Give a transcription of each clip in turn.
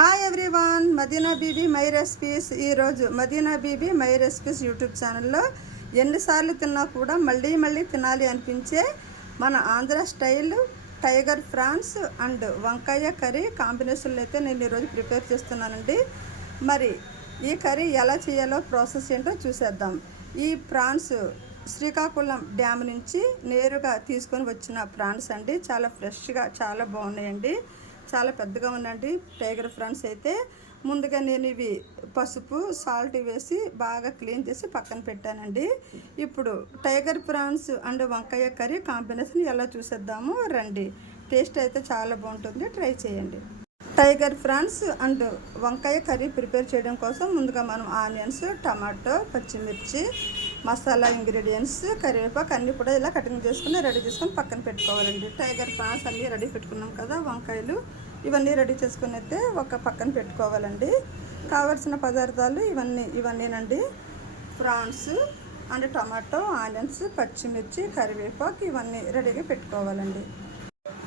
Hi everyone, Madina Bibi my recipes. ఈరోజు Madina Bibi my recipes YouTube ఛానల్లో ఎన్నిసార్లు తిన్నా కూడా మళ్ళీ మళ్ళీ తినాలి అనిపించే మన Andhra style tiger prawns and వంకాయ కర్రీ కాంబినేషన్లో అయితే నేను ఈరోజు ప్రిపేర్ చేస్తున్నానండి. మరి ఈ కర్రీ ఎలా చేయాలో ప్రాసెస్ ఏంటో చూసేద్దాం. ఈ ప్రాన్స్ శ్రీకాకుళం డ్యామ్ నుంచి నేరుగా తీసుకొని వచ్చిన ప్రాన్స్ అండి. చాలా ఫ్రెష్గా చాలా బాగున్నాయండి. చాలా పెద్దగా ఉందండి టైగర్ ఫ్రాన్స్ అయితే. ముందుగా నేను ఇవి పసుపు సాల్ట్ వేసి బాగా క్లీన్ చేసి పక్కన పెట్టానండి. ఇప్పుడు టైగర్ ఫ్రాన్స్ అండ్ వంకాయ కర్రీ కాంబినేషన్ ఎలా చూసేద్దాము రండి. టేస్ట్ అయితే చాలా బాగుంటుంది, ట్రై చేయండి. టైగర్ ఫ్రాన్స్ అండ్ వంకాయ కర్రీ ప్రిపేర్ చేయడం కోసం ముందుగా మనం ఆనియన్స్, టమాటో, పచ్చిమిర్చి, మసాలా ఇంగ్రీడియంట్స్, కరివేపాకు అన్నీ కూడా ఇలా కటింగ్ చేసుకుని రెడీ చేసుకొని పక్కన పెట్టుకోవాలండి. టైగర్ ఫ్రాన్స్ అన్నీ రెడీ పెట్టుకున్నాం కదా, వంకాయలు ఇవన్నీ రెడీ చేసుకుని అయితే ఒక పక్కన పెట్టుకోవాలండి. కావాల్సిన పదార్థాలు ఇవన్నీనండి. ఫ్రాన్స్ అండ్ టమాటో, ఆనియన్స్, పచ్చిమిర్చి, కరివేపాకు ఇవన్నీ రెడీగా పెట్టుకోవాలండి.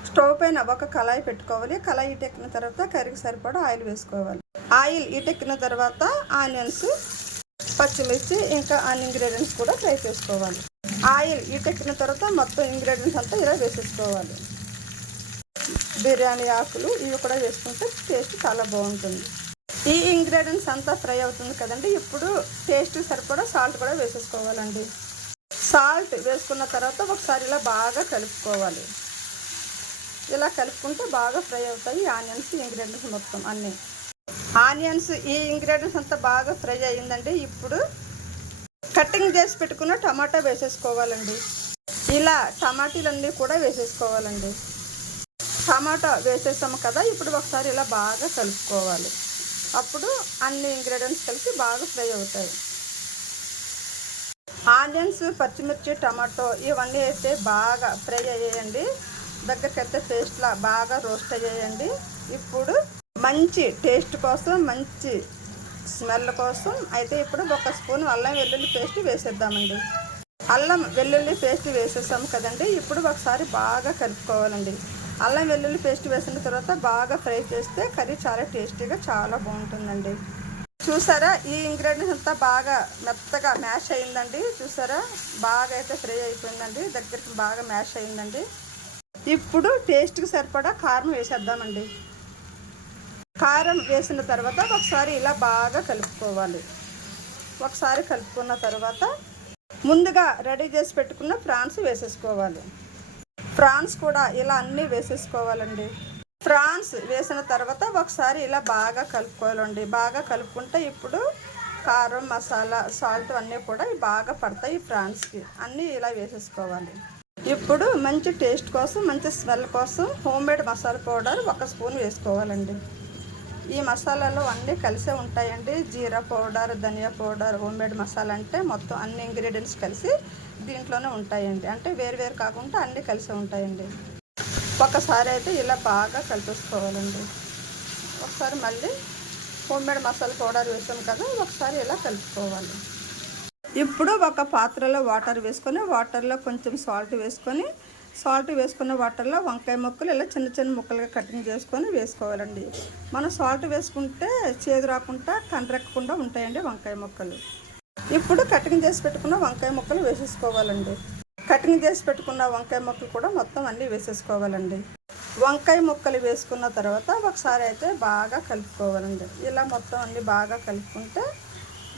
స్టవ్ పైన ఒక కళాయి పెట్టుకోవాలి. కళాయి ఈటెక్కిన తర్వాత కర్రీకి సరిపడా ఆయిల్ వేసుకోవాలి. ఆయిల్ ఈటెక్కిన తర్వాత ఆనియన్స్, పచ్చిమిర్చి ఇంకా అన్ని ఇంగ్రీడియంట్స్ కూడా ఫ్రై చేసుకోవాలి. ఆయిల్ ఈటెక్కిన తర్వాత మొత్తం ఇంగ్రీడియంట్స్ అంతా ఇలా వేసేసుకోవాలి. బిర్యానీ ఆకులు ఇవి కూడా వేసుకుంటే టేస్ట్ చాలా బాగుంటుంది. ఈ ఇంగ్రీడియంట్స్ అంతా ఫ్రై అవుతుంది కదండి. ఇప్పుడు టేస్ట్ సరిపడా సాల్ట్ కూడా వేసేసుకోవాలండి. సాల్ట్ వేసుకున్న తర్వాత ఒకసారి ఇలా బాగా కలుపుకోవాలి. ఇలా కలుపుకుంటే బాగా ఫ్రై అవుతాయి ఆనియన్స్, ఇంగ్రీడియంట్స్ మొత్తం అన్నీ. ఆనియన్స్ ఈ ఇంగ్రీడియంట్స్ అంతా బాగా ఫ్రై అయ్యిందండి. ఇప్పుడు కటింగ్ చేసి పెట్టుకున్న టమాటా వేసేసుకోవాలండి. ఇలా టమాటీలన్నీ కూడా వేసేసుకోవాలండి. టమాటా వేసేసాము కదా, ఇప్పుడు ఒకసారి ఇలా బాగా కలుపుకోవాలి. అప్పుడు అన్ని ఇంగ్రీడియంట్స్ కలిసి బాగా ఫ్రై అవుతాయి. ఆనియన్స్, పచ్చిమిర్చి, టమాటో ఇవన్నీ అయితే బాగా ఫ్రై అయ్యాయండి. దగ్గరికి అయితే పేస్ట్లా బాగా రోస్ట్ అయ్యాయండి. ఇప్పుడు మంచి టేస్ట్ కోసం, మంచి స్మెల్ కోసం అయితే ఇప్పుడు ఒక స్పూన్ అల్లం వెల్లుల్లి పేస్ట్ వేసేద్దామండి. అల్లం వెల్లుల్లి పేస్ట్ వేసేసాము కదండి. ఇప్పుడు ఒకసారి బాగా కలుపుకోవాలండి. అల్లం వెల్లుల్లి పేస్ట్ వేసిన తర్వాత బాగా ఫ్రై చేస్తే కర్రీ చాలా టేస్టీగా చాలా బాగుంటుందండి. చూసారా, ఈ ఇంగ్రీడియంట్స్ అంతా బాగా మెత్తగా మ్యాష్ అయ్యిందండి. చూసారా, బాగా అయితే ఫ్రై అయిపోయిందండి. దగ్గరికి బాగా మ్యాష్ అయ్యిందండి. ఇప్పుడు టేస్ట్కి సరిపడా కారం వేసేద్దామండి. కారం వేసిన తర్వాత ఒకసారి ఇలా బాగా కలుపుకోవాలి. ఒకసారి కలుపుకున్న తర్వాత ముందుగా రెడీ చేసి పెట్టుకున్న ప్రాన్స్ వేసేసుకోవాలి. ప్రాన్స్ కూడా ఇలా అన్నీ వేసేసుకోవాలండి. ప్రాన్స్ వేసిన తర్వాత ఒకసారి ఇలా బాగా కలుపుకోవాలండి. బాగా కలుపుకుంటే ఇప్పుడు కారం, మసాలా, సాల్ట్ అన్నీ కూడా బాగా పడతాయి ప్రాన్స్కి. అన్నీ ఇలా వేసేసుకోవాలి. ఇప్పుడు మంచి టేస్ట్ కోసం, మంచి స్మెల్ కోసం హోమ్మేడ్ మసాలా పౌడర్ ఒక స్పూన్ వేసుకోవాలండి. ఈ మసాలాలో అన్నీ కలిసే ఉంటాయండి. జీరా పౌడర్, ధనియా పౌడర్, హోమ్మేడ్ మసాలా అంటే మొత్తం అన్ని ఇంగ్రీడియంట్స్ కలిసి దీంట్లోనే ఉంటాయండి. అంటే వేరు కాకుండా అన్నీ కలిసే ఉంటాయండి. ఒకసారి అయితే ఇలా బాగా కలిపేసుకోవాలండి. ఒకసారి మళ్ళీ హోమ్మేడ్ మసాలా పౌడర్ వేసాం కదా, ఒకసారి ఇలా కలుపుకోవాలి. ఇప్పుడు ఒక పాత్రలో వాటర్ వేసుకొని, వాటర్లో కొంచెం సాల్ట్ వేసుకొని, సాల్ట్ వేసుకున్న వాటర్లో వంకాయ ముక్కలు ఇలా చిన్న చిన్న ముక్కలుగా కటింగ్ చేసుకొని వేసుకోవాలండి. మనం సాల్ట్ వేసుకుంటే చేదు రాకుండా, కండ్రెక్కకుండా ఉంటాయండి వంకాయ ముక్కలు. ఇప్పుడు కటింగ్ చేసి పెట్టుకున్న వంకాయ ముక్కలు వేసేసుకోవాలండి. కటింగ్ చేసి పెట్టుకున్న వంకాయ ముక్కలు కూడా మొత్తం అన్నీ వేసేసుకోవాలండి. వంకాయ ముక్కలు వేసుకున్న తర్వాత ఒకసారి అయితే బాగా కలుపుకోవాలండి. ఇలా మొత్తం అన్నీ బాగా కలుపుకుంటే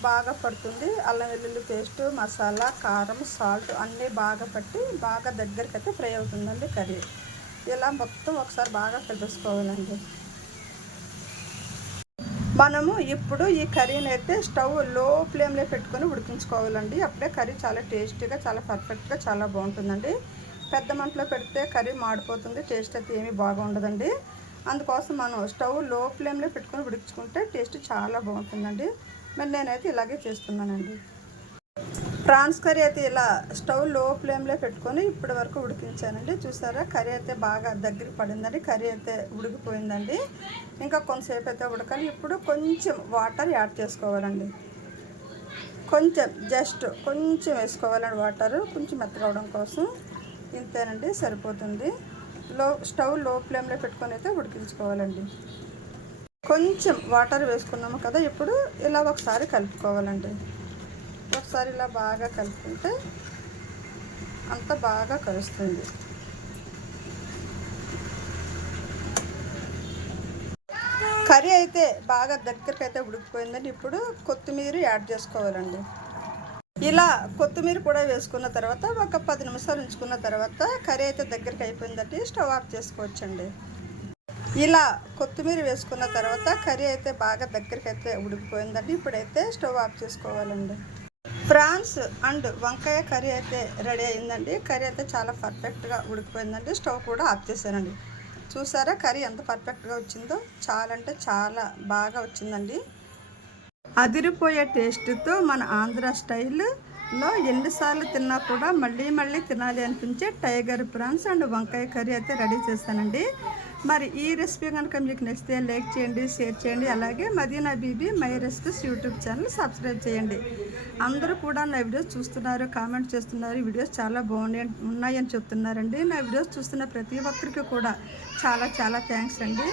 బాగా పడుతుంది. అల్లం వెల్లుల్లి పేస్ట్, మసాలా, కారం, సాల్ట్ అన్నీ బాగా పట్టి బాగా దగ్గరికి అయితే ఫ్రై అవుతుందండి కర్రీ. ఇలా మొత్తం ఒకసారి బాగా కలిపేసుకోవాలండి. మనము ఇప్పుడు ఈ కర్రీని అయితే స్టవ్ లో ఫ్లేమ్లో పెట్టుకొని ఉడికించుకోవాలండి. అప్పుడే కర్రీ చాలా టేస్టీగా, చాలా పర్ఫెక్ట్గా, చాలా బాగుంటుందండి. పెద్ద మంటలో పెడితే కర్రీ మాడిపోతుంది, టేస్ట్ అయితే ఏమీ బాగుండదండి. అందుకోసం మనం స్టవ్ లో ఫ్లేమ్లో పెట్టుకొని ఉడికించుకుంటే టేస్ట్ చాలా బాగుంటుందండి. మరి నేనైతే ఇలాగే చేస్తున్నానండి. ప్రాన్స్ కర్రీ అయితే ఇలా స్టవ్ లో ఫ్లేమ్లో పెట్టుకొని ఇప్పటి వరకు ఉడికించానండి. చూసారా, కర్రీ అయితే బాగా దగ్గరికి పడిందండి. కర్రీ అయితే ఉడికిపోయిందండి. ఇంకా కొంతసేపు అయితే ఉడకాలి. ఇప్పుడు కొంచెం వాటర్ యాడ్ చేసుకోవాలండి. కొంచెం జస్ట్ కొంచెం వేసుకోవాలండి వాటర్, కొంచెం మెత్తగా అవడం కోసం. ఇంతేనండి, సరిపోతుంది. స్టవ్ లో ఫ్లేమ్లో పెట్టుకొని అయితే ఉడికించుకోవాలండి. కొంచెం వాటర్ వేసుకున్నాము కదా, ఇప్పుడు ఇలా ఒకసారి కలుపుకోవాలండి. ఒకసారి ఇలా బాగా కలుపుకుంటే అంత బాగా కలుస్తుంది. కర్రీ అయితే బాగా దగ్గరికి అయితే ఉడికిపోయిందండి. ఇప్పుడు కొత్తిమీర యాడ్ చేసుకోవాలండి. ఇలా కొత్తిమీర కూడా వేసుకున్న తర్వాత ఒక 10 నిమిషాలు ఉంచుకున్న తర్వాత కర్రీ అయితే దగ్గరికి అయిపోయిందండి. స్టవ్ ఆఫ్ చేసుకోవచ్చండి. ఇలా కొత్తిమీర వేసుకున్న తర్వాత కర్రీ అయితే బాగా దగ్గరికి అయితే ఉడికిపోయిందండి. ఇప్పుడైతే స్టవ్ ఆఫ్ చేసుకోవాలండి. ప్రాన్స్ అండ్ వంకాయ కర్రీ అయితే రెడీ అయిందండి. కర్రీ అయితే చాలా పర్ఫెక్ట్గా ఉడికిపోయిందండి. స్టవ్ కూడా ఆఫ్ చేశానండి. చూసారా కర్రీ ఎంత పర్ఫెక్ట్గా వచ్చిందో? చాలా అంటే చాలా బాగా వచ్చిందండి. అదిరిపోయే టేస్ట్తో మన ఆంధ్ర స్టైల్లో ఎన్నిసార్లు తిన్నా కూడా మళ్ళీ మళ్ళీ తినాలి అనిపించే టైగర్ ప్రాన్స్ అండ్ వంకాయ కర్రీ అయితే రెడీ చేస్తానండి. మరి ఈ రెసిపీ కనుక మీకు నచ్చితే లైక్ చేయండి, షేర్ చేయండి. అలాగే Madina Bibi my recipes YouTube channel subscribe చేయండి. అందరూ కూడా నా వీడియోస్ చూస్తున్నారు, కామెంట్ చేస్తున్నారు. వీడియోస్ చాలా ఉన్నాయని చెప్తున్నారండి. నా వీడియోస్ చూస్తున్న ప్రతి ఒక్కరికి కూడా చాలా చాలా థ్యాంక్స్ అండి.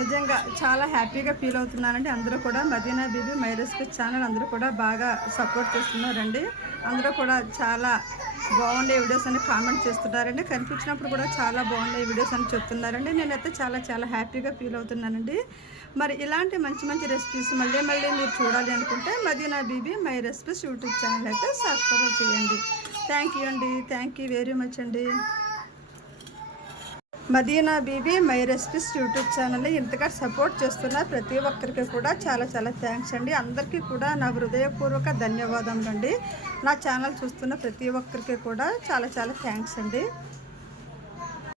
నిజంగా చాలా హ్యాపీగా ఫీల్ అవుతున్నానండి. అందరూ కూడా Madina Bibi my recipes channel అందరూ కూడా బాగా సపోర్ట్ చేస్తున్నారండి. అందరూ కూడా చాలా బాగుండే వీడియోస్ అని కామెంట్ చేస్తున్నారండి. కనిపించినప్పుడు కూడా చాలా బాగుండే వీడియోస్ అని చెప్తున్నారండి. నేనైతే చాలా చాలా హ్యాపీగా ఫీల్ అవుతున్నానండి. మరి ఇలాంటి మంచి మంచి రెసిపీస్ మళ్ళీ మళ్ళీ మీరు చూడాలి అనుకుంటే Madina Bibi my recipes YouTube channel అయితే సబ్స్క్రైబ్ చేయండి. థ్యాంక్ యూ అండి. థ్యాంక్ యూ వెరీ మచ్ అండి. Madina Bibi my recipes YouTube ఛానల్ని ఇంతగా సపోర్ట్ చేస్తున్న ప్రతి ఒక్కరికి కూడా చాలా చాలా థ్యాంక్స్ అండి. అందరికీ కూడా నా హృదయపూర్వక ధన్యవాదములు అండి. నా ఛానల్ చూస్తున్న ప్రతి ఒక్కరికి కూడా చాలా చాలా థ్యాంక్స్ అండి.